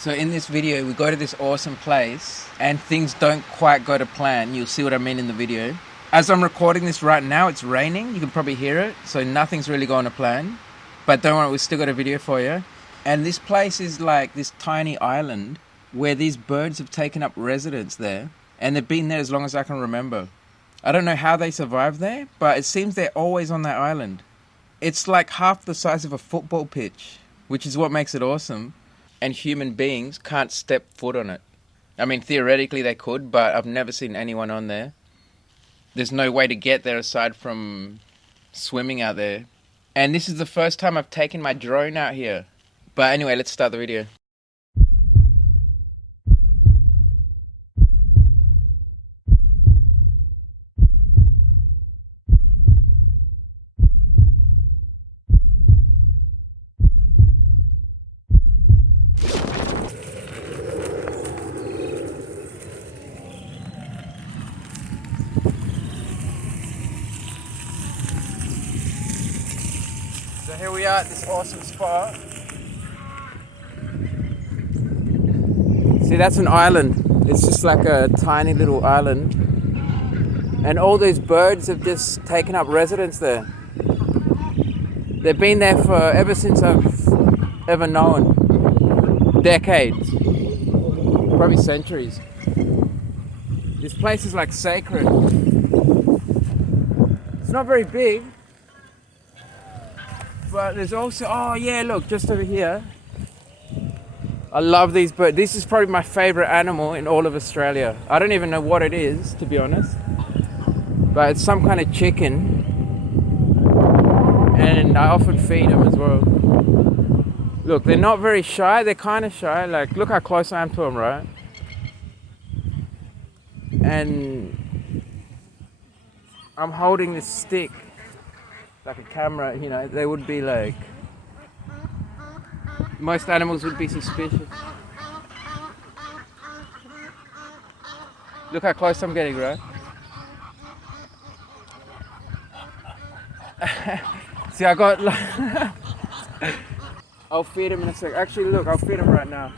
So in this video, we go to this awesome place and things don't quite go to plan. You'll see what I mean in the video. As I'm recording this right now, it's raining. You can probably hear it. So nothing's really going to plan. But don't worry, we've still got a video for you. And this place is like this tiny island where these birds have taken up residence there. And they've been there as long as I can remember. I don't know how they survive there, but it seems they're always on that island. It's like half the size of a football pitch, which is what makes it awesome. And human beings can't step foot on it. I mean, theoretically they could, but I've never seen anyone on there. There's no way to get there aside from swimming out there. And this is the first time I've taken my drone out here. But anyway, let's start the video. So here we are at this awesome spot. See, that's an island. It's just like a tiny little island. And all these birds have just taken up residence there. They've been there for ever since I've ever known. Decades. Probably centuries. This place is like sacred. It's not very big. But there's also, oh yeah, look, just over here. I love these birds. This is probably my favorite animal in all of Australia. I don't even know what it is, to be honest. But it's some kind of chicken. And I often feed them as well. Look, they're not very shy. They're kind of shy. Like, look how close I am to them, right? And I'm holding this stick. Like a camera, you know, they would be like, most animals would be suspicious. Look how close I'm getting, right? See, I got like, I'll feed him in a sec. Actually, look, I'll feed him right now.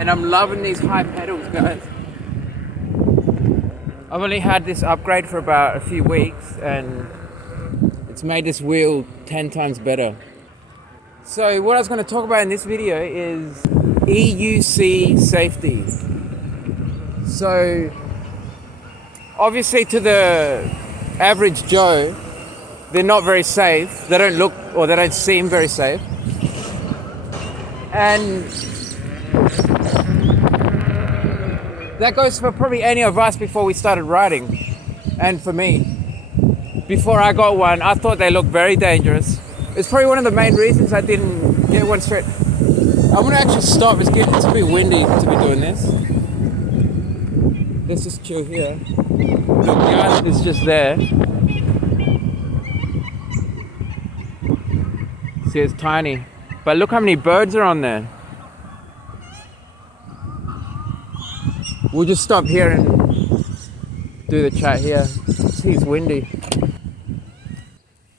And I'm loving these high pedals, guys. I've only had this upgrade for about a few weeks and it's made this wheel 10 times better. So what I was going to talk about in this video is EUC safety. So obviously to the average Joe, they're not very safe. They don't look or they don't seem very safe. And that goes for probably any of us before we started riding. And for me, before I got one, I thought they looked very dangerous. It's probably one of the main reasons I didn't get one straight. I'm gonna actually stop, it's a bit windy to be doing this. Let's just chill here. Look, the island is just there. See, it's tiny. But look how many birds are on there. We'll just stop here and do the chat here. See, it's windy.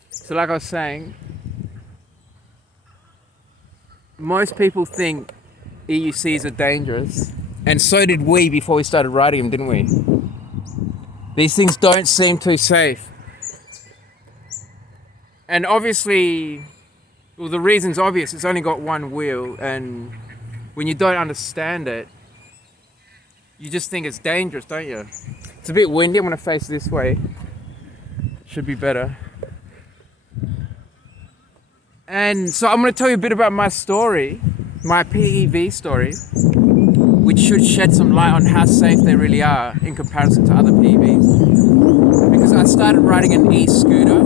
So like I was saying, most people think EUCs are dangerous. And so did we before we started riding them, didn't we? These things don't seem too safe. And obviously, well, the reason's obvious. It's only got one wheel. And when you don't understand it, you just think it's dangerous, don't you? It's a bit windy. I'm going to face this way. Should be better. And so I'm going to tell you a bit about my story, my PEV story, which should shed some light on how safe they really are in comparison to other PEVs. Because I started riding an e-scooter,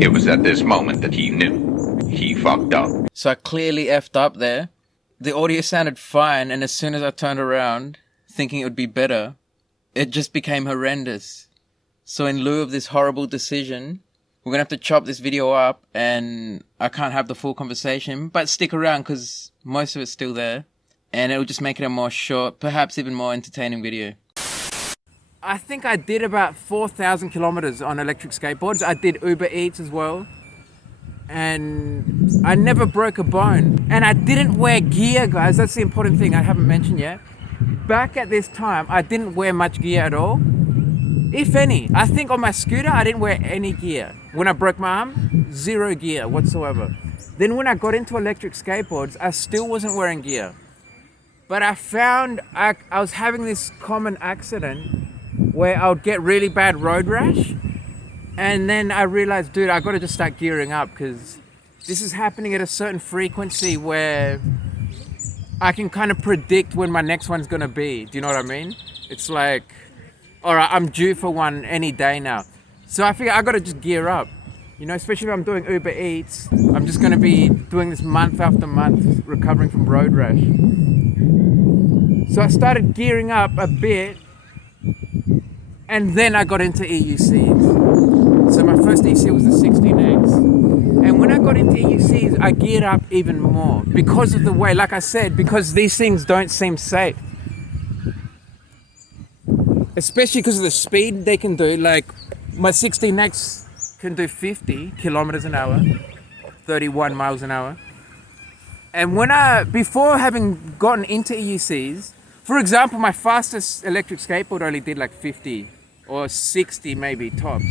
It was at this moment that he knew he fucked up. So I clearly effed up there. The audio sounded fine, and as soon as I turned around, thinking it would be better, it just became horrendous. So in lieu of this horrible decision, we're going to have to chop this video up, and I can't have the full conversation, but stick around because most of it's still there, and it'll just make it a more short, perhaps even more entertaining video. I think I did about 4,000 kilometers on electric skateboards. I did Uber Eats as well, and I never broke a bone. And I didn't wear gear, guys. That's the important thing I haven't mentioned yet. Back at this time, I didn't wear much gear at all. If any. I think on my scooter, I didn't wear any gear. When I broke my arm, 0 gear whatsoever. Then when I got into electric skateboards, I still wasn't wearing gear. But I found I was having this common accident where I would get really bad road rash. And then I realized, dude, I got to just start gearing up because this is happening at a certain frequency where I can kind of predict when my next one's going to be. Do you know what I mean? It's like, all right, I'm due for one any day now. So I figure I got to just gear up. Especially if I'm doing Uber Eats, I'm just going to be doing this month after month, recovering from road rash. So I started gearing up a bit, and then I got into EUCs. So my first EUC was the 16X. And when I got into EUCs, I geared up even more because of the way, like I said, because these things don't seem safe. Especially because of the speed they can do. Like my 16X can do 50 kilometers an hour, 31 miles an hour. And before having gotten into EUCs, for example, my fastest electric skateboard only did like 50 or 60 maybe tops.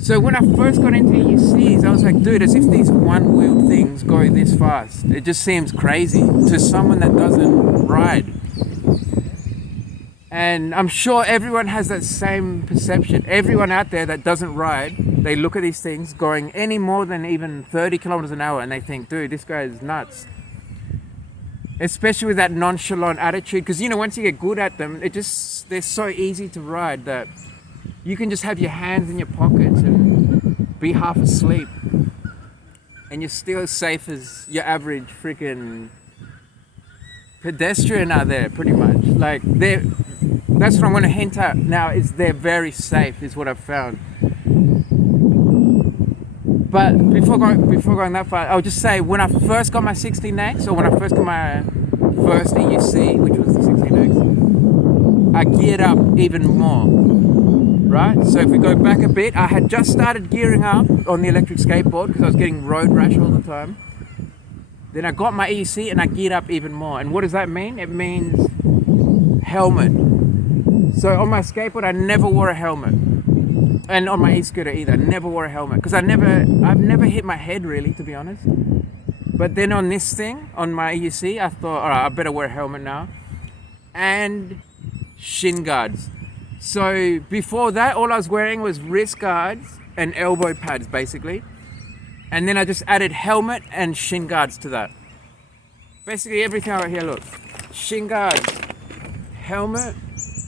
So when I first got into EUCs, I was like, dude, as if these one-wheel things go this fast. It just seems crazy to someone that doesn't ride. And I'm sure everyone has that same perception. Everyone out there that doesn't ride, they look at these things going any more than even 30 kilometers an hour and they think, dude, this guy is nuts. Especially with that nonchalant attitude, because once you get good at them, they're so easy to ride that you can just have your hands in your pockets and be half asleep, and you're still as safe as your average freaking pedestrian out there, pretty much. Like that's what I'm going to hint at now. Is they're very safe, is what I've found. But before going that far, I'll just say when I first got my 16X, or when I first got my first EUC, which was the 16X, I geared up even more, right? So if we go back a bit, I had just started gearing up on the electric skateboard because I was getting road rash all the time. Then I got my EUC and I geared up even more. And what does that mean? It means helmet. So on my skateboard, I never wore a helmet. And on my e-scooter either, I never wore a helmet because I've never hit my head really, to be honest. But then on this thing, on my EUC, I thought, all right, I better wear a helmet now. And shin guards. So before that, all I was wearing was wrist guards and elbow pads, basically. And then I just added helmet and shin guards to that. Basically everything right here, look. Shin guards, helmet.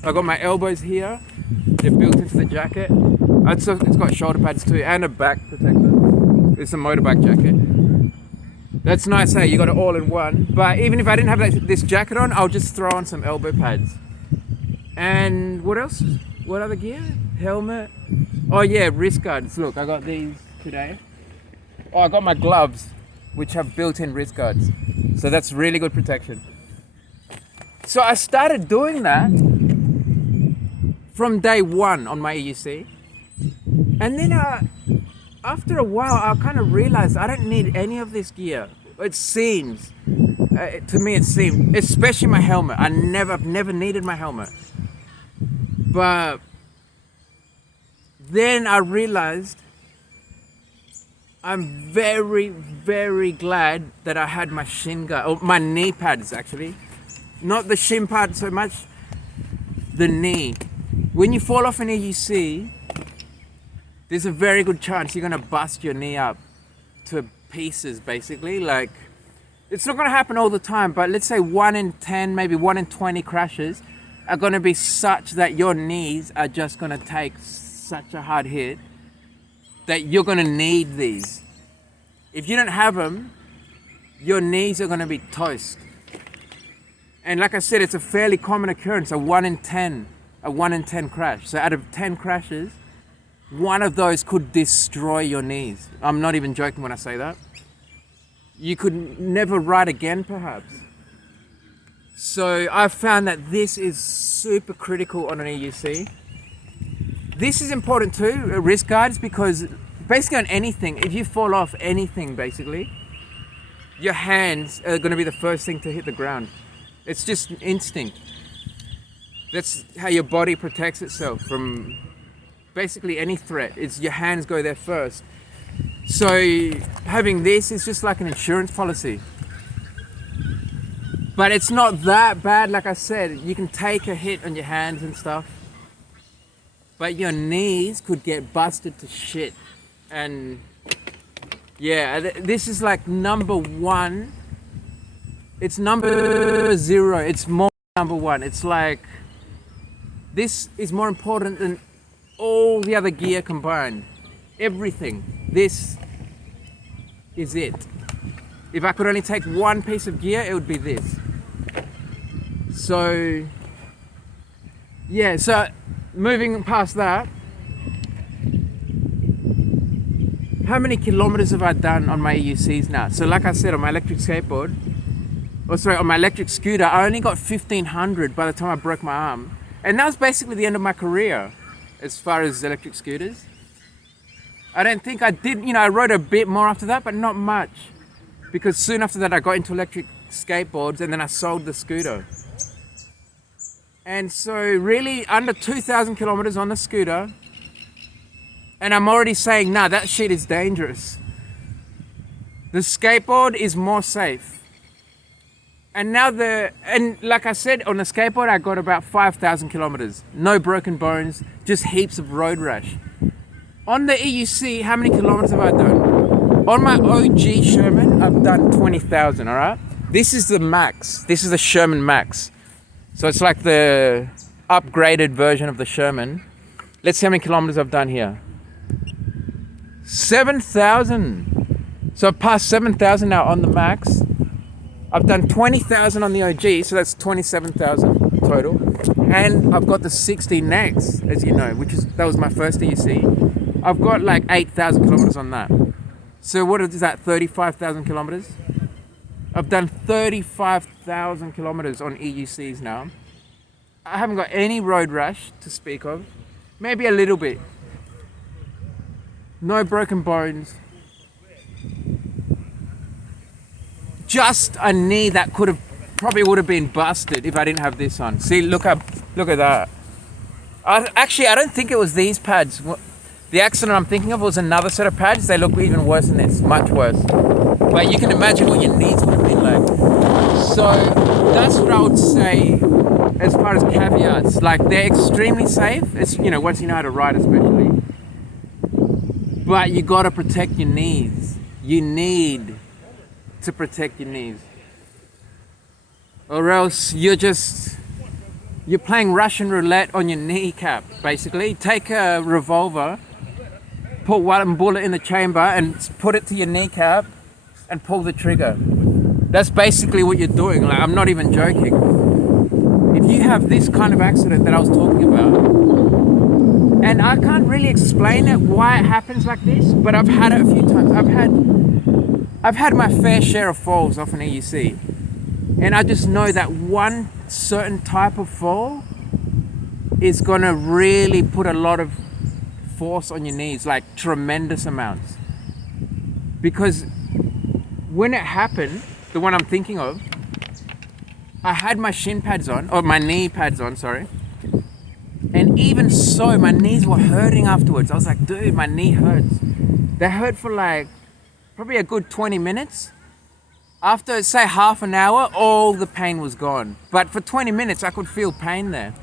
I got my elbows here. They're built into the jacket. It's got shoulder pads too, and a back protector. It's a motorbike jacket. That's nice, hey, you got it all in one. But even if I didn't have this jacket on, I'll just throw on some elbow pads. And what else? What other gear? Helmet. Oh yeah, wrist guards. Look, I got these today. Oh, I got my gloves, which have built-in wrist guards. So that's really good protection. So I started doing that from day one on my EUC. And then after a while, I kind of realized I don't need any of this gear. It seems, to me it seemed, especially my helmet. I've never needed my helmet. But then I realized I'm very, very glad that I had my shin guard, or my knee pads actually. Not the shin pad so much, the knee. When you fall off an EUC, there's a very good chance you're gonna bust your knee up to pieces, basically. Like, it's not going to happen all the time, but let's say 1 in 10, maybe 1 in 20 crashes are going to be such that your knees are just going to take such a hard hit that you're going to need these. If you don't have them, your knees are going to be toast. And like I said, it's a fairly common occurrence, a 1 in 10 crash. So out of 10 crashes, one of those could destroy your knees. I'm not even joking when I say that. You could never ride again, perhaps. So I've found that this is super critical on an EUC. This is important too, wrist guards, because basically on anything, if you fall off anything, basically, your hands are going to be the first thing to hit the ground. It's just instinct. That's how your body protects itself from basically any threat. It's your hands go there first. So having this is just like an insurance policy. But it's not that bad, like I said. You can take a hit on your hands and stuff, but your knees could get busted to shit. And yeah, this is like number one. It's number 0. It's more number 1. It's like, this is more important than all the other gear combined. Everything. This is it. If I could only take one piece of gear, it would be this. So, yeah, so moving past that, how many kilometers have I done on my EUCs now? So like I said, on my electric skateboard, on my electric scooter, I only got 1,500 by the time I broke my arm. And that was basically the end of my career as far as electric scooters. I don't think I did, I rode a bit more after that, but not much. Because soon after that, I got into electric skateboards and then I sold the scooter. And so really under 2,000 kilometers on the scooter, and I'm already saying, nah, that shit is dangerous. The skateboard is more safe. And now and like I said, on the skateboard, I got about 5,000 kilometers. No broken bones, just heaps of road rash. On the EUC, how many kilometers have I done? On my OG Sherman, I've done 20,000, all right? This is the max. This is the Sherman Max. So it's like the upgraded version of the Sherman. Let's see how many kilometers I've done here. 7,000. So I've passed 7,000 now on the max. I've done 20,000 on the OG, so that's 27,000 total. And I've got the 60 next, as you know, that was my first EUC. I've got like 8,000 kilometers on that. So what is that, 35,000 kilometers? I've done 35,000 kilometers on EUCs now. I haven't got any road rash to speak of. Maybe a little bit. No broken bones. Just a knee that probably would have been busted if I didn't have this on. See, look at that. I don't think it was these pads. The accident I'm thinking of was another set of pads. They look even worse than this, much worse. But you can imagine what your knees would have been like. So that's what I would say as far as caveats. Like, they're extremely safe. It's, once you know how to ride, especially. But you got to protect your knees. You need to protect your knees, or else you're playing Russian roulette on your kneecap. Basically, take a revolver, put one bullet in the chamber and put it to your kneecap and pull the trigger. That's basically what you're doing. Like, I'm not even joking. If you have this kind of accident that I was talking about, and I can't really explain it, why it happens like this, but I've had it a few times. I've had my fair share of falls off an EUC, and I just know that one certain type of fall is gonna really put a lot of force on your knees, like tremendous amounts. Because when it happened, the one I'm thinking of, I had my shin pads on, or my knee pads on, sorry. And even so, my knees were hurting afterwards. I was like, dude, my knee hurts. They hurt for like probably a good 20 minutes. After, say, half an hour, all the pain was gone. But for 20 minutes, I could feel pain there.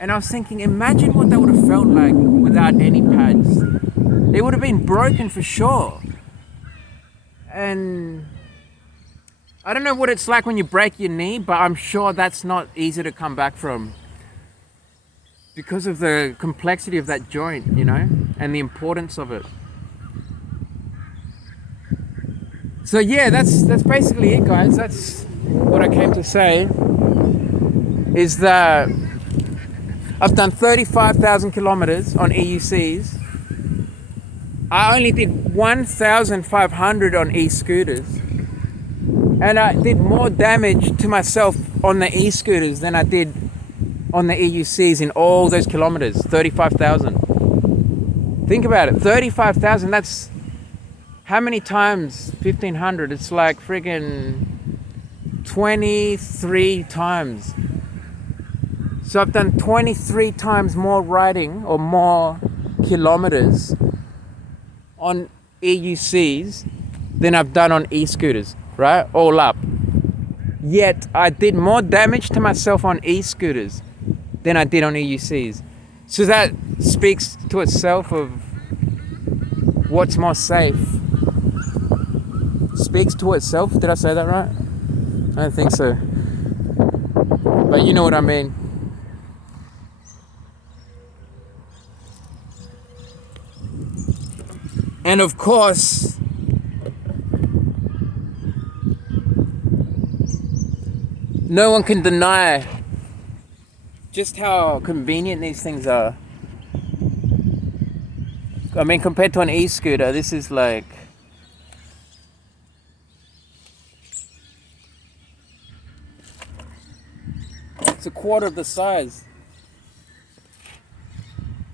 And I was thinking, imagine what that would have felt like without any pads. It would have been broken for sure. And I don't know what it's like when you break your knee, but I'm sure that's not easy to come back from because of the complexity of that joint, you know, and the importance of it. So yeah, that's basically it, guys. That's what I came to say, is that I've done 35,000 kilometers on EUCs. I only did 1,500 on e-scooters. And I did more damage to myself on the e-scooters than I did on the EUCs in all those kilometers, 35,000. Think about it, 35,000, that's how many times 1,500? It's like friggin' 23 times. So I've done 23 times more riding or more kilometers on EUCs than I've done on e-scooters, right? All up. Yet I did more damage to myself on e-scooters than I did on EUCs. So that speaks to itself of what's more safe. Speaks to itself. Did I say that right? I don't think so. But you know what I mean. And of course, no one can deny just how convenient these things are. I mean, compared to an e-scooter, this is like it's a quarter of the size.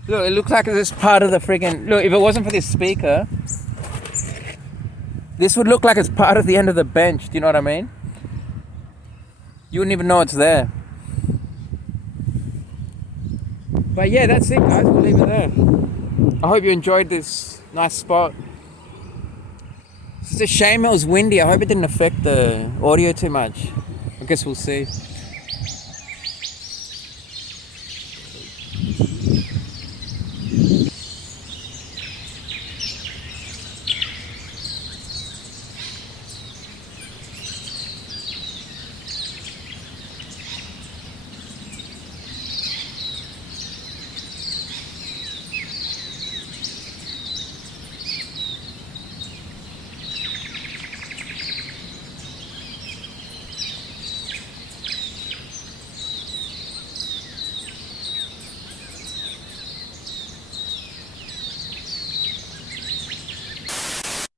Look, it looks like it's part of the friggin'... Look, if it wasn't for this speaker, this would look like it's part of the end of the bench. Do you know what I mean? You wouldn't even know it's there. But yeah, that's it, guys. We'll leave it there. I hope you enjoyed this nice spot. It's a shame it was windy. I hope it didn't affect the audio too much. I guess we'll see.